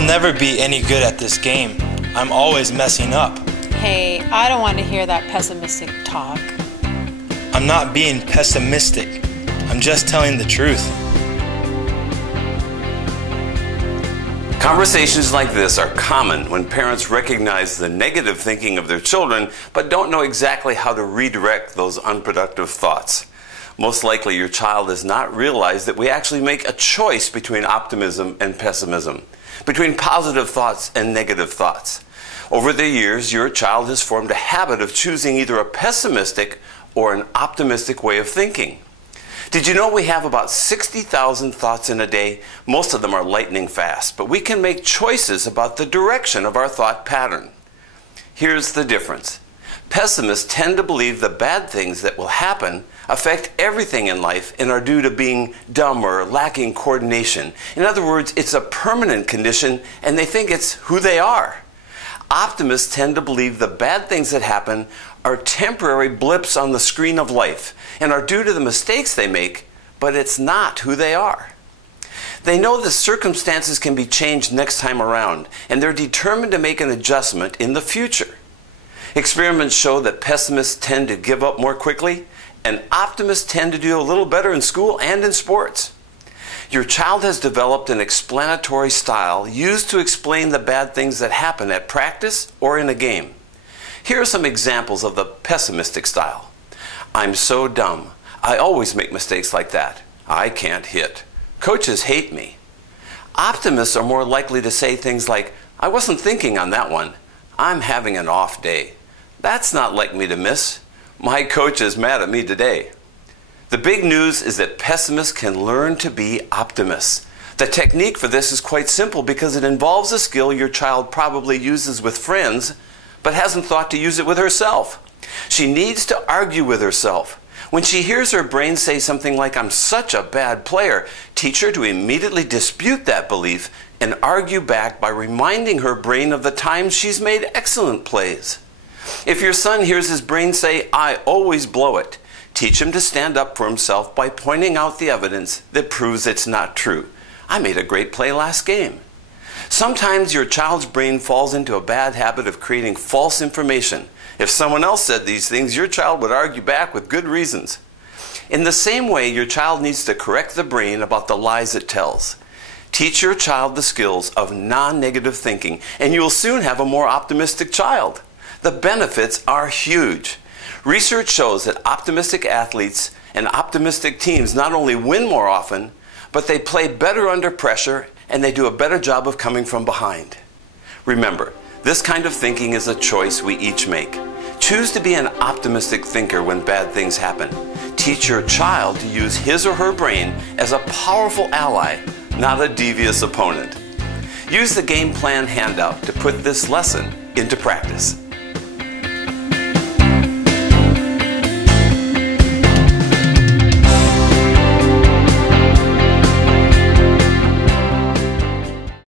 I'll never be any good at this game. I'm always messing up. Hey, I don't want to hear that pessimistic talk. I'm not being pessimistic. I'm just telling the truth. Conversations like this are common when parents recognize the negative thinking of their children but don't know exactly how to redirect those unproductive thoughts. Most likely your child has not realized that we actually make a choice between optimism and pessimism, between positive thoughts and negative thoughts. Over the years, your child has formed a habit of choosing either a pessimistic or an optimistic way of thinking. Did you know we have about 60,000 thoughts in a day? Most of them are lightning fast, but we can make choices about the direction of our thought pattern. Here's the difference. Pessimists tend to believe the bad things that will happen affect everything in life and are due to being dumb or lacking coordination. In other words, it's a permanent condition and they think it's who they are. Optimists tend to believe the bad things that happen are temporary blips on the screen of life and are due to the mistakes they make, but it's not who they are. They know the circumstances can be changed next time around, and they're determined to make an adjustment in the future. Experiments show that pessimists tend to give up more quickly, and optimists tend to do a little better in school and in sports. Your child has developed an explanatory style used to explain the bad things that happen at practice or in a game. Here are some examples of the pessimistic style. I'm so dumb. I always make mistakes like that. I can't hit. Coaches hate me. Optimists are more likely to say things like, I wasn't thinking on that one. I'm having an off day. That's not like me to miss. My coach is mad at me today. The big news is that pessimists can learn to be optimists. The technique for this is quite simple because it involves a skill your child probably uses with friends, but hasn't thought to use it with herself. She needs to argue with herself. When she hears her brain say something like, I'm such a bad player, teach her to immediately dispute that belief and argue back by reminding her brain of the times she's made excellent plays. If your son hears his brain say, I always blow it, teach him to stand up for himself by pointing out the evidence that proves it's not true. I made a great play last game. Sometimes your child's brain falls into a bad habit of creating false information. If someone else said these things, your child would argue back with good reasons. In the same way, your child needs to correct the brain about the lies it tells. Teach your child the skills of non-negative thinking, and you will soon have a more optimistic child. The benefits are huge. Research shows that optimistic athletes and optimistic teams not only win more often, but they play better under pressure and they do a better job of coming from behind. Remember, this kind of thinking is a choice we each make. Choose to be an optimistic thinker when bad things happen. Teach your child to use his or her brain as a powerful ally, not a devious opponent. Use the game plan handout to put this lesson into practice.